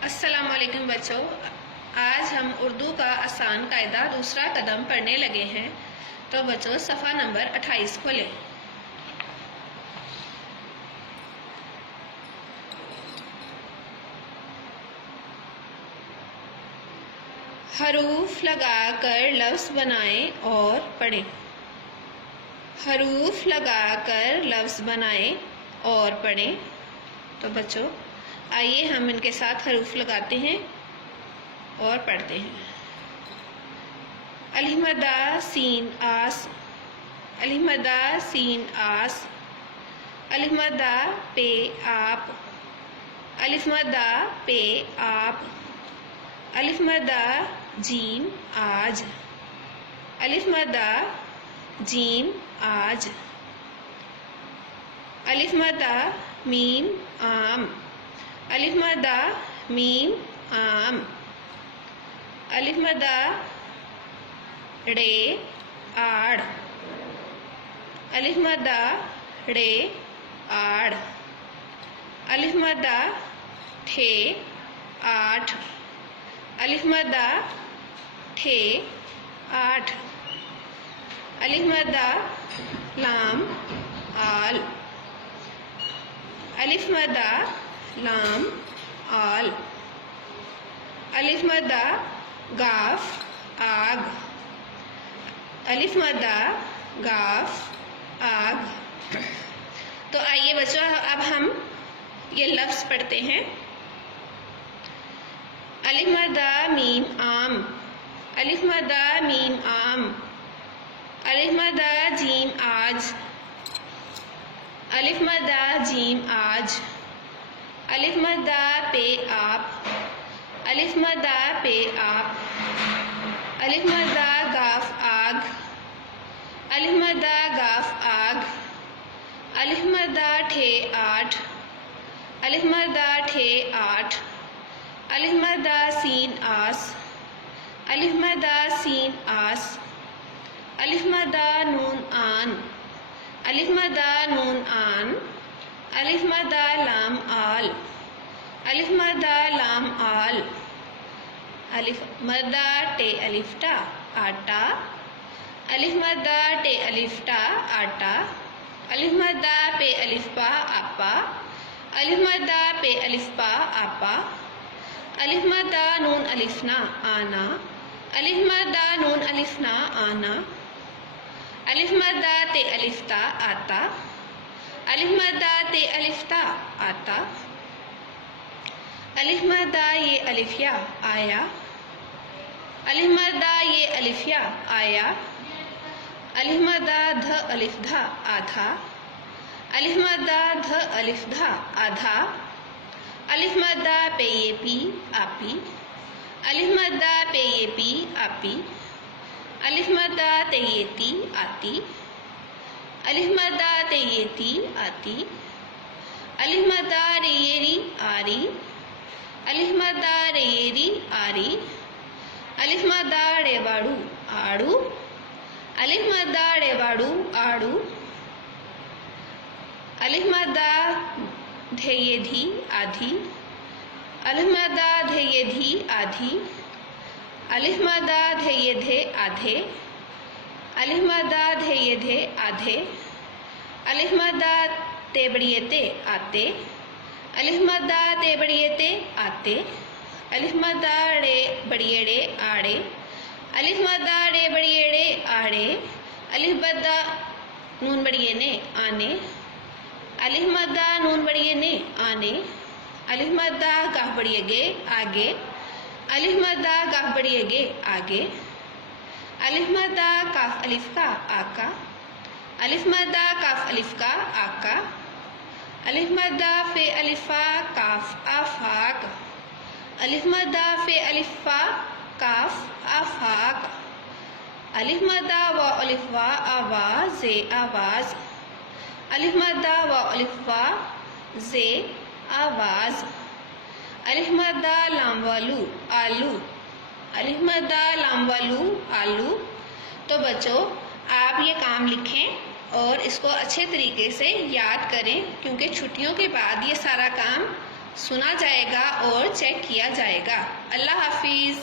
अस्सलामुअलैकुम बच्चों, आज हम उर्दू का आसान कायदा दूसरा कदम पढ़ने लगे हैं। तो बच्चों सफ़ा नंबर 28 खोलें। हरूफ लगाकर लफ्ज़ बनाएं और पढ़ें। हरूफ लगाकर लफ्ज़ बनाएं और पढ़ें। तो बच्चों आइए हम इनके साथ हरूफ लगाते हैं और पढ़ते हैं। अलिफ मद्दा सीन आस, अलिफ मद्दा सीन आस, अलिफ मद्दा पे आप, अलिफ मद्दा पे आप, अलिफ मद्दा जीम आज, अलिफ मद्दा जीम आज, अलिफ मद्दा मीम आम, अलिफ मद्दा मीम आम, अलिफ मद्दा रे आड़, अलिफ मद्दा रे आड़, अलिफ मद्दा ठे आठ, अलिफ मद्दा ठे आठ, अलिफ मद्दा लाम आल, अलिफ मद्दा लाम आल, अलिफ मद्दा गाफ आग, अलिफ मद्दा गाफ आग। तो आइए बच्चों अब हम ये लफ्ज़ पढ़ते हैं। अलिफ मद्दा मीम आम, अलिफ मद्दा मीम आम, अलिफ मद्दा जीम आज, अलिफ मद्दा जीम आज, अलिफ मद्दा पे आप, अलिफ मद्दा पे आप, अलिफ मद्दा गाफ आग, अलिफ मद्दा गाफ आग, अलिफ मद्दा ठे आठ, अलिफ मद्दा ठे आठ, अलिफ मद्दा सीन आस, अलिफ मद्दा सीन आस, अलिफ मद्दा नून आन, अलिफ मद्दा नून आन, अलिफ मद्दा लाम आल, अलिफ मद्दा लाम आल, अलिफ मद्दा टे अलिफ टा आटा, अलिफ मद्दा टे अलिफ टा आटा, अलिफ मद्दा पे अलिफ पा आपा, अलिफ मद्दा पे अलिफ पा आपा, अलिफ मद्दा नून अलिफ ना आना, अलिफ मद्दा नून अलिफ ना आना, अलिफ मद्दा ते अलिफ ता आता, अलिफ मद्दा ते अलिफ ता आता, अलिफ मद्दा ये अलिफ या आया, अलिफ मद्दा ये अलिफ या आया, अलिफ मद्दा ध अलिफ धा आधा, अलिफ मद्दा ध अलिफ धा आधा, अलिफ मद्दा पे ये पी आपी, अलिफ मद्दा पे ये पी आपी, अलिफ मद्दा ते ये ती आती, अलिफ मद्दा ते ये ती आती, अलिफ मद्दा रे ये री आरी, अलिफ मद्दा रे ये री आरी, अलिफ मद्दा रे बाड़ू आड़ू, अलिफ मद्दा रे बाड़ू आड़ू, अलिफ मद्दा धे ये धी आधी, अलिफ मद्दा धे ये धी आधी, अलिफ मद्दा धे ये धे आधे, अलिफ मद्दा धे ये धे आधे, अलिफ मद्दा ते बड़िए ते आते, अलिफ मद्दा ते बड़िए ते आते, अलिफ मद्दा रे बड़िए रे आड़े, अलिफ मद्दा रे बड़िए रे आड़े, अलिफ मद्दा नून बड़िए ने आने, अलिफ मद्दा नून बड़िए ने आने, अलिफ मद्दा गाफ बड़िए गे आगे, अलिफ मद्दा गाफ बड़िए गे आगे, अलिफ मद्दा काफ अलिफ का आका, अलिफ मद्दा काफ अलिफ का आका, अलिफ मद्दा फे अलिफा काफ आफाक, अलिफ मद्दा फे अलिफा काफ आफाक, अलिफ मद्दा व अलिफ वा आवाज जे आवाज, अलिफ मद्दा व अलिफ वा जे आवाज, अलिफ मद्दा लाम वालू आलू, अलिफ मद्दा लाम वालू आलू। तो बच्चों आप ये काम लिखें और इसको अच्छे तरीके से याद करें, क्योंकि छुट्टियों के बाद ये सारा काम सुना जाएगा और चेक किया जाएगा। अल्लाह हाफिज़।